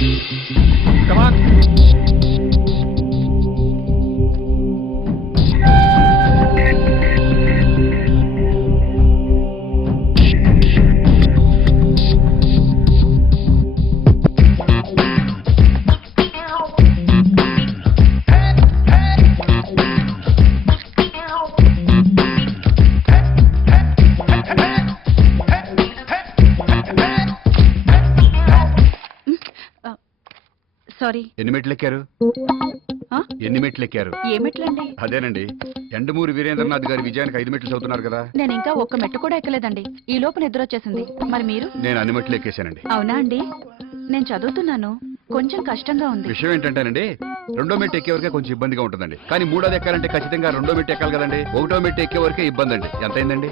కమాన్. Sorry. ఎన్ని మెట్లు ఎక్కారు? ఎన్ని మెట్లు ఎక్కారు? ఏ మెట్లండి? అదేనండి, ఎండమూరి వీరేంద్రనాథ్ గారి విజయానికి 5 మెట్లు చదువుతున్నారు కదా. నేను ఇంకా ఒక్క మెట్టు కూడా ఎక్కలేదండి. ఈ లోపు నిద్ర వచ్చేసింది. మరి మీరు? నేను అన్ని మెట్లు ఎక్కేశానండి. అవునా అండి? నేను చదువుతున్నాను, కొంచెం కష్టంగా ఉంది. విషయం ఏంటంటేనండి, 2వ మెట్టు ఎక్కే వరకే కొంచెం ఇబ్బందిగా ఉంటుందండి. కానీ 3వది ఎక్కాలంటే ఖచ్చితంగా 2వ మెట్టు ఎక్కాలి కదండి. 1వ మెట్టు ఎక్కే వరకే ఇబ్బంది అండి. ఎంత అయిందండి?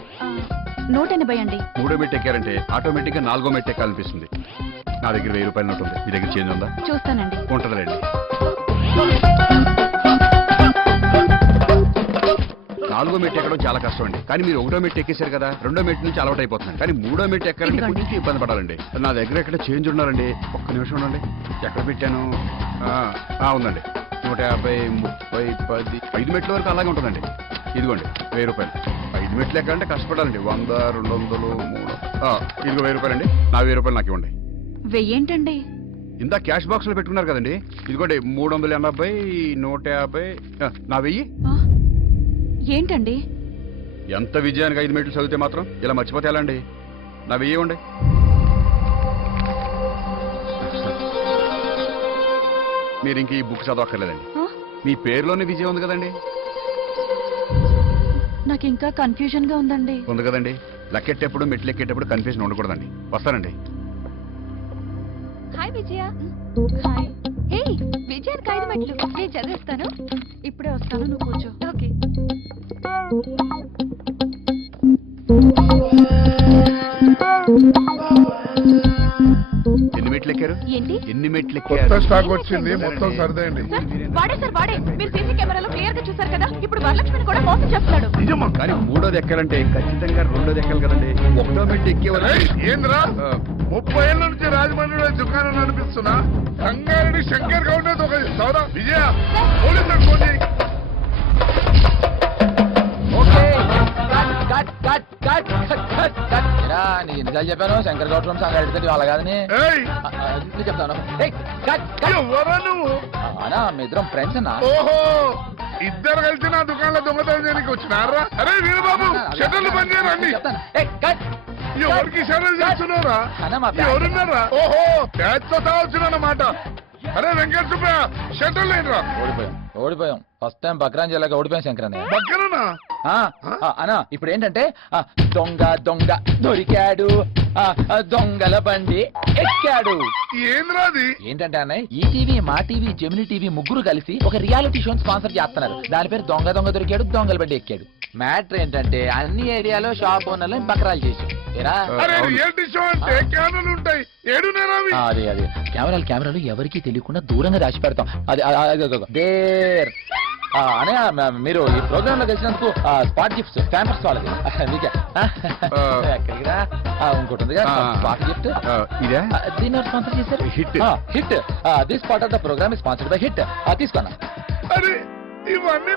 180 అండి. 3వ మెట్టు ఎక్కారంటే ఆటోమేటిక్ గా 4వ మెట్టు ఎక్కాలనిపిస్తుంది. నా దగ్గర 1000 రూపాయలు నోట్ ఉంది. మీ దగ్గర చేంజ్ ఉందా? చూస్తానండి. ఉంటుందండి. 4వ మెట్టు ఎక్కడం చాలా కష్టం అండి. కానీ మీరు 1వ మెట్టు ఎక్కేశారు కదా, 2వ మెట్టు నుంచి అలవాటు అయిపోతున్నాను. కానీ 3వ మెట్టు ఎక్కాలంటే కొంచెం ఇబ్బంది పడాలండి. నా దగ్గర ఎక్కడ చేంజ్ ఉన్నారండి. ఒక్క నిమిషం ఉండండి. ఎక్కడ పెట్టాను? ఉందండి. 150, 30, 10, 5 మెట్ల వరకు అలాగే ఉంటుందండి. ఇదిగోండి 1000 రూపాయలు. 5 మెట్లు ఎక్కాలంటే కష్టపడాలండి. 100, 200, 3. ఇదిగో 1000 రూపాయలండి. నా 1000 రూపాయలు నాకు ఇవ్వండి. వెయ్యేంటండి? ఇందా క్యాష్ బాక్స్ లో పెట్టుకున్నారు కదండి. ఇదిగోండి 380, 150. నా 1000. ఏంటండి? ఎంత విజయానికి 5 మెట్లు చదివితే మాత్రం ఇలా మర్చిపోతే ఎలా అండి? నా 1000 ఇవ్వండి. మీరు ఇంక ఈ బుక్ చదవక్కర్లేదండి. మీ పేరులోనే విజయం ఉంది కదండి. నాకు ఇంకా కన్ఫ్యూజన్ గా ఉందండి. ఉంది కదండి. లెక్కెట్టేప్పుడు మెట్లు ఎక్కేటప్పుడు కన్ఫ్యూజన్ ఉండకూడదండి. వస్తానండి. హాయ్ విజయ. హాయ్. హే విజయానికి 5 మెట్లు. నేను చదివిస్తాను. ఇప్పుడే వస్తాను, నువ్వు కూర్చో. ఓకే. ఎన్ని మెట్లు ఎక్కారు? ఏంటి? ఎన్ని మెట్లు కొత్త ఎక్కారు? స్టాక్ వచ్చింది, మొత్తం సర్దేయండి. సార్ వాడే. మీరు సీసీ కెమెరాలో క్లియర్ గా చూసారు కదా. ఇప్పుడు వరలక్ష్మిని కూడా మోసం చేస్తున్నాడు. నిజమా? కానీ 3వది ఎక్కాలంటే ఖచ్చితంగా 2వది ఎక్కాలి కదండి. 1వ మెట్టు ఎక్కేవారు. ఏంద్రా 30 ఏళ్ళ నుంచి రాజమండ్రిలో దుకాణం నడిపిస్తున్నా రంగారెడ్డి శంకర్ గౌడ్ ఒక సౌదా విజయ పోలీసులకు ఫోన్ చేయి. ఎన్నిసార్లు చెప్పాను శంకర్ గౌడ్ ఫ్రమ్ సంగారెడ్డి వాళ్ళ కాదని ఏయ్, చెప్తాను. ఎవరా నువ్వు? అన్నా మీ ఇద్దరం ఫ్రెండ్స్ అన్నా. ఓహో, ఇద్దరు కలిసి నా దుకాణంలో దొంగతనం చేయడానికి వచ్చినారా? అరే వీరబాబు, షటర్లు బంద్ చేయరండి. ఎవరికి షటర్లు చేస్తున్నారా? ఎవరున్నారా? ఓహో, బ్యాచ్ తో వచ్చినమాట. అరే వెంకట సుబ్బయ్య, షటర్లు లేదురా. ఓడిపోయాం. ఫస్ట్ టైం బక్రాన్ జిల్లాగా ఓడిపోయాం శంకరన్న. బక్కరనా? అన్నా ఇప్పుడు ఏంటంటే దొంగ దొరికాడు, దొంగల బండి ఎక్కాడు. ఏంద్రాది? ఏంటంటే అన్నయ్య, ఈ టీవీ, మా టీవీ, జెమిని టీవీ ముగ్గురు కలిసి ఒక రియాలిటీ షోని స్పాన్సర్ చేస్తున్నారు. దాని పేరు దొంగ దొరికాడు, దొంగల బండి ఎక్కాడు. మ్యాటర్ ఏంటంటే అన్ని ఏరియాలో షాప్ ఓనర్లు బకరాలు చేసాం. రియాలిటీ షో అంటే కెమెరాలు ఉంటాయి. అదే కెమెరాలు ఎవరికి తెలియకుండా దూరంగా దాచి పెడతాం. దేర్ అనే మీరు ఈ ప్రోగ్రామ్ లో కలిసినందుకు స్పాట్ గిఫ్ట్స్ ఫ్యామస్ వాళ్ళకి ఎక్కడికి ఇంకోటి ఉంది స్పాట్ గిఫ్ట్. దీన్ని స్పాన్సర్ చేశారు. Hit this part of the programme is sponsored by Hit. తీసుకున్నా. ఇవన్నీ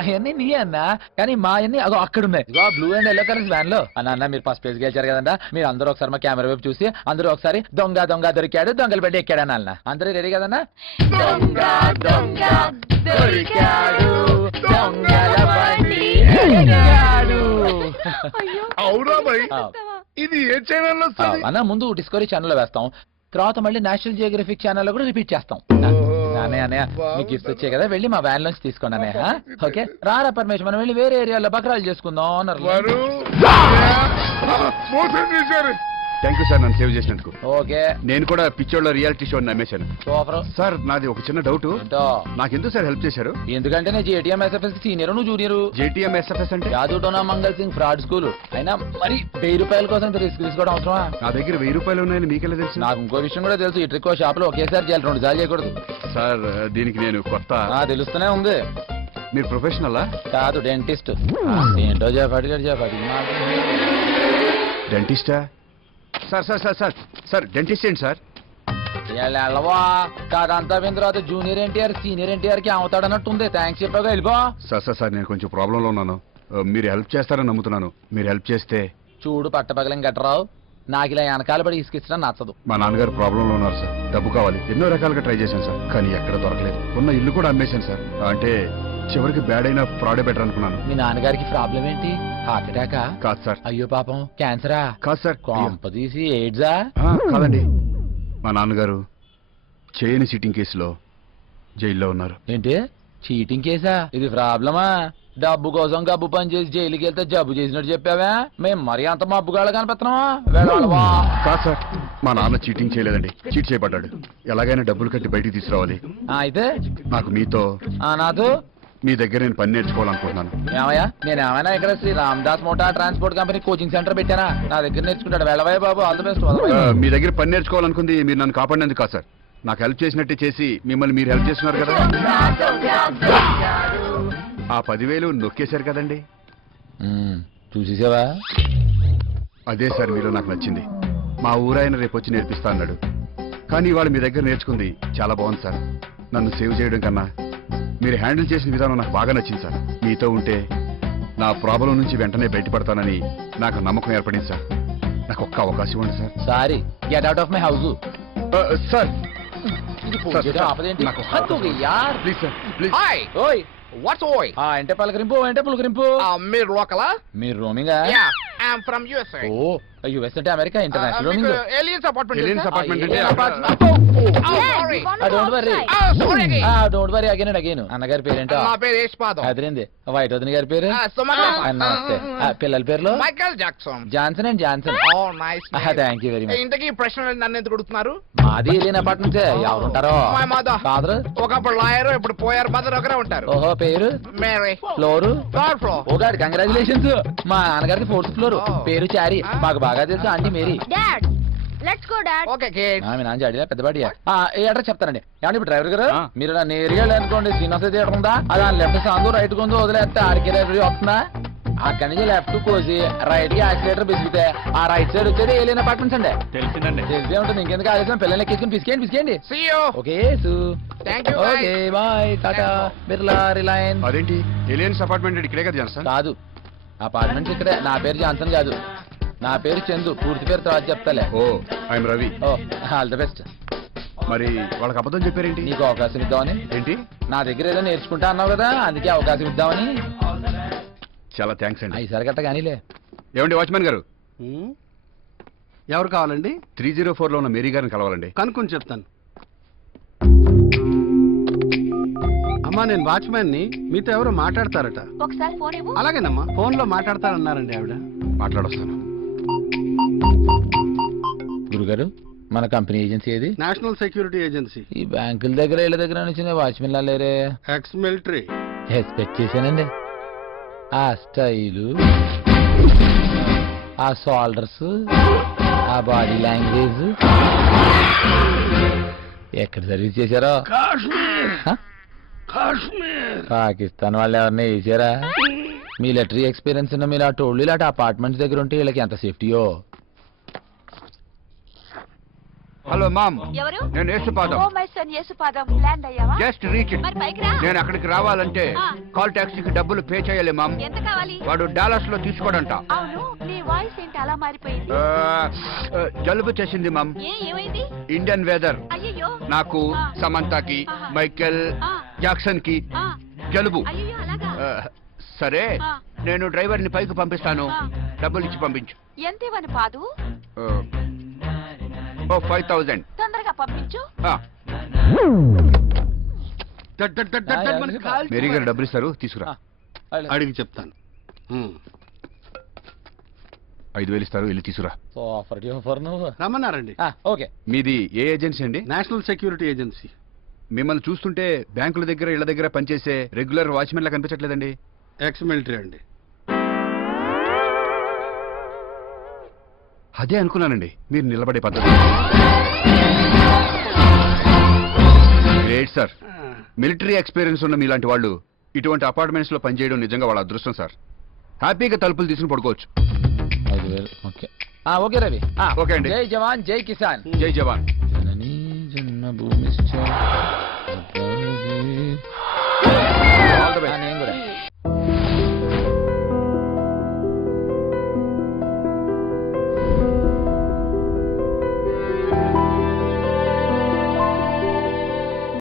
అవన్నీ నీయే అన్నా, కానీ మా అన్ని అగో అక్కడ ఉన్నాయి. ఇగో blue and yellow colour van లో. అన్న మీరు ఫస్ట్ ప్లేస్ గెలిచారు కదండి. మీరు అందరూ ఒకసారి మా కెమెరా వైపు చూసి అందరూ ఒకసారి దొంగ దొరికాడు, దొంగల బండి ఎక్కాడు అన్న. అందరూ రెడీ కదన్నా? దొంగ దొరికాడు, దొంగల బండి ఎక్కాడు. అవునా భయ్, ఇది ఏ ఛానల్ అన్న? ముందు డిస్కవరీ ఛానల్ లో వేస్తాం, తర్వాత మళ్ళీ నేషనల్ జియోగ్రఫిక్ ఛానల్ లో కూడా రిపీట్ చేస్తాం. అన్నయ్య మీకు గిఫ్ట్స్ వచ్చాయి కదా, వెళ్ళి మా వ్యాన్ నుంచి తీసుకోండి అన్నయ్య. ఓకే రారా పరమేశ్వర్, మనం వెళ్ళి వేరే ఏరియాలో బకరాలు చేసుకుందాం అన్నారు. థ్యాంక్ యూ సార్, నన్ను సేవ్ చేసినందుకు. ఓకే, నేను కూడా పిచ్చోళ్ళ రియాలిటీ షో నమ్మేశాను. సార్ నాది ఒక చిన్న డౌట్. నాకెందుకు సార్ హెల్ప్ చేశారు? ఎందుకంటే నేను జేటీఎం ఎస్ఎఫ్ఎస్ సీనియర్, నువ్వు జూనియర్. జేటీఎం ఎస్ఎఫ్ఎస్ అంటే యాదూటోనా మంగళ్ సింగ్ ఫ్రాడ్ స్కూల్. అయినా మరి 1000 రూపాయల కోసం రిస్క్ తీసుకోవడం అవసరమా? నా దగ్గర 1000 రూపాయలు ఉన్నాయని మీకెలా తెలుసు? నాకు ఇంకో విషయం కూడా తెలుసు. ఈ ట్రిక్ షాప్ లో ఒకేసారి చేయాలి, 2 సార్లు చేయకూడదు. సార్ దీనికి నేను కొత్త. తెలుస్తూనే ఉంది. మీరు ప్రొఫెషనలా? కాదు, డెంటిస్ట్. ఏంటో చెప్పాడు. డెంటిస్టా? Sir sir sir sir sir dentist ఏంటి సార్? వెళ్ళవా కాదంతా విన్న తర్వాత జూనియర్ ఎన్టీఆర్ సీనియర్ ఎన్టీఆర్ కి అవుతాడన్నట్టుంది. థ్యాంక్స్ చెప్పాగా వెళ్ళిపో. సార్ నేను కొంచెం ప్రాబ్లంలో ఉన్నాను. మీరు హెల్ప్ చేస్తారని నమ్ముతున్నాను. మీరు హెల్ప్ చేస్తే. చూడు పట్టపగలం గట్టరావు, నాకు ఇలా వెనకాల పడి ఇసుకిచ్చడం నచ్చదు. మా నాన్నగారు ప్రాబ్లంలో ఉన్నారు సార్. డబ్బు కావాలి. ఎన్నో రకాలుగా ట్రై చేశాను సార్, కానీ ఎక్కడ దొరకలేదు. ఉన్న ఇల్లు కూడా అమ్మేశాను సార్. అంటే చివరికి బ్యాడ్ అయినా ఫ్రాడే బెటర్ అనుకున్నాను. మీ నాన్నగారికి ప్రాబ్లం ఏంటి? హార్ట్ అటాకా? కాదు సార్. అయ్యో పాపం, క్యాన్సరా? కాదు సార్. కొంపదీసి ఎయిడ్సా? కాదండి, మా నాన్నగారు చేయని చీటింగ్ కేసులో జైల్లో ఉన్నారు. ఏంటి చీటింగ్ కేసా? ఇది ప్రాబ్లమా? డబ్బు కోసం గబ్బు పని చేసి జైలుకి వెళ్తే జబ్బు చేసినట్టు చెప్పావా? మేము మరీ అంత మబ్బుగాళ్ళ కనిపిస్తున్నావా? వెళ్ళవా? కాదు సార్, మా నాన్న చీటింగ్ చేయలేదండి. చీట్ చేయబడ్డాడు. ఎలాగైనా డబ్బులు కట్టి బయటికి తీసుకురావాలి. అయితే నాకు మీతో నాతో మీ దగ్గర నేను పని నేర్చుకోవాలనుకుంటున్నాను. ఏమయ్యా, నేను ఏమైనా ఇక్కడ Shri Ramdas motor transport company coaching centre పెట్టానా? నా దగ్గర నేర్చుకుంటాడు. వెళ్ళవయ్య బాబు, ఆల్ ది బెస్ట్. మీ దగ్గర పని నేర్చుకోవాలనుకుంది మీరు నన్ను కాపాడినందుకు కాదు సార్. నాకు హెల్ప్ చేసినట్టే చేసి మిమ్మల్ని మీరు హెల్ప్ చేస్తున్నారు కదా. ఆ 10,000 నొక్కేశారు కదండి. చూసేసావా? అదే సార్ మీలో నాకు నచ్చింది. మా ఊరాయన రేపు వచ్చి నేర్పిస్తా అన్నాడు. కానీ ఇవాళ మీ దగ్గర నేర్చుకుంది చాలా బాగుంది సార్. నన్ను సేవ్ చేయడం కన్నా మీరు హ్యాండిల్ చేసిన విధానం నాకు బాగా నచ్చింది సార్. మీతో ఉంటే నా ప్రాబ్లం నుంచి వెంటనే బయటపడతానని నాకు నమ్మకం ఏర్పడింది సార్. నాకు ఒక్క అవకాశం ఇవ్వండి sir. Sorry, get out of my house. Sir ఆపదేంటి? నాకు యార్ ప్లీజ్ సార్, ప్లీజ్. హాయ్ ఓయ్ వాట్స్ ఓయ్ అంటే పలకరింపు, అంటే పులకరింపు. మీరు లోకలా మీరు రోమింగా? Yeah I'm from USA oh US అంటే America international roaming. Aliens apartment Aliens apartment అంటే sorry don't worry, sorry don't worry, again and again. అన్నగారి పేరేంటో? నా పేరు యశ్పాదం. అదిరింది. వైట్ వదిన గారి పేరు? నమస్తే. పిల్లల పేర్లు? Michael Jackson. Johnson and Johnson. Oh nice thank you very much. ఇంతకీ ప్రశ్న నన్ను ఎందుకు అడుగుతున్నారు? మాది ఏలియన్ అపార్ట్మెంట్స్. ఎవరుంటారో? My mother. ఫాదర్? ఒకప్పుడు లాయర్, ఇప్పుడు పోయారు. మదర్ ఒకరే ఉంటారు. ఓహో, పేరు? Mary. Floor? Third floor. Oh god, congratulations. మా నాన్నగారిది 4th ఫ్లోర్. Oh. పేరు చారి. మాకు బాగా తెలుసు aunty Mary. Dad let's go dad. Okay kids. మీ నాన్న అడిగా పెద్దవాడియా. ఏ అడ్రస్ చెప్తానండి. ఏమంటే ఇప్పుడు డ్రైవర్ గారు ఆ. మీరు నన్ను ఏరియా అనుకోండి. శ్రీనివాస థియేటర్ ఉందా? అది లెఫ్ట్ సాందు, రైట్ కొందు వదిలేస్తే ఆర్కే లైబ్రరీ వస్తుందా? అక్కడి నుంచి లెఫ్ట్ కోసి రైట్ కి యాక్సిలేటర్ బిసిగితే ఆ రైట్ సైడ్ వచ్చేది ఏలియన్ అపార్ట్మెంట్స్ అండి. తెలిసిందండి. తెలిసే ఉంటుంది. ఇంకెందుకు ఆలోచన? పిల్లల్ని ఎక్కించుకుని పిసికేయండి. See you. ఓకే సు. Thank you. Okay bye, Tata, Birla, Reliance. అదేంటి ఎలియన్స్ అపార్ట్మెంట్ ఇక్కడే కదా జాన్సన్? కాదు, అపార్ట్మెంట్స్ ఇక్కడే. నా పేరు జాన్సన్ కాదు, నా పేరు చందు. పూర్తి పేరు తర్వాత చెప్తాలే. Oh I'm Ravi. Oh all the best. మరి వాళ్ళకి అబద్ధం చెప్పారేంటి? నీకు అవకాశం ఇద్దామని. ఏంటి? నా దగ్గర ఏదో నేర్చుకుంటా అన్నావు కదా, అందుకే అవకాశం ఇద్దామని. చాలా థ్యాంక్స్ అండి. ఈసారి గట్ట కానీలే. ఏమండి వాచ్మెన్ గారు, ఎవరు కావాలండి? 304లో ఉన్న మేరీ గారిని కలవాలండి. కనుక్కొని చెప్తాను. అమ్మా, నేను వాచ్మ్యాన్ ని. మీతో ఎవరు మాట్లాడతారట. ఒకసారి ఫోన్ ఇవ్వు. అలాగేనమ్మా, ఫోన్ లో మాట్లాడతారన్నారండి ఆవిడ. మాట్లాడొస్తాను. గురుగారు, మన కంపెనీ ఏజెన్సీ ఏది? National security agency. ఈ బ్యాంకుల దగ్గర ఇళ్ళ దగ్గర నుంచి వాచ్మెన్ లా లేరే. Ex military. ఎక్స్పెక్ట్ చేశానండి. ఆ స్టైలు, ఆ షోల్డర్స్, ఆ బాడీ లాంగ్వేజ్. ఎక్కడ సర్వీస్ చేశారో? హ? పాకిస్తాన్ వాళ్ళు ఎవరిని వేసారా? మిలిటరీ ఎక్స్పీరియన్స్ ఉన్న మీరు టోళ్ళు ఇలాంటి అపార్ట్మెంట్స్ దగ్గర ఉంటే వీళ్ళకి ఎంత సేఫ్టీయో. హలో మామ్, ఎవరు? నేను Yesupadam. Oh my son Yesupadam. Land అయ్యావా? Just reach. మరి పైకి రా. నేను అక్కడికి రావాలంటే ఆ. కాల్ టాక్సీకి డబ్బులు పే చేయాలి మామ్. ఎంత కావాలి? వాడు డాలర్స్ లో తీసుకోడంట. అవును, నీ వాయిస్ ఏంటి అలా మారిపోయింది? జలుబు చేసింది మామ్. ఏమైంది? Indian weather. అయ్యో నాకు, ఆ. సమంతాకి, ఆహా. మైకెల్ ఆ. జాక్సన్ కి జలుబు. అయ్యో అలాగా. ఆ, సరే ఆ. నేను డ్రైవర్ని పైకి పంపిస్తాను. ఆ. డబ్బులు ఇచ్చి పంపించు. ఎంత ఇవ్వను పాదు? ఓ 5,000. తొందరగా పంపించు. మేరీ గారు డబ్బులు ఇస్తారు, తీసుకురా. అడిగి చెప్తాను. 5,000 ఇస్తారు, వెళ్ళి తీసుకురా. ఆఫర్ నువ్వు. రమ్మన్నారండి. ఓకే. మీది ఏ ఏజెన్సీ అండి? National security agency. మిమ్మల్ని చూస్తుంటే బ్యాంకుల దగ్గర ఇళ్ల దగ్గర పనిచేసే రెగ్యులర్ వాచ్మెన్ లా కనిపించట్లేదండి. ఎక్స్ మిలిటరీ అండి. అదే అనుకున్నానండి మీరు నిలబడే పద్ధతి. Great sir. మిలిటరీ ఎక్స్పీరియన్స్ ఉన్న మీలాంటి వాళ్ళు ఇటువంటి అపార్ట్మెంట్స్ లో పనిచేయడం నిజంగా వాళ్ళ అదృష్టం సార్. హ్యాపీగా తలుపులు తీసుకుని పడుకోవచ్చు. 5,000. ఓకే. ఓకే రవి. ఓకే అండి. జై జవాన్ జై కిసాన్. జై జవాన్. జననీ జననీ భూమి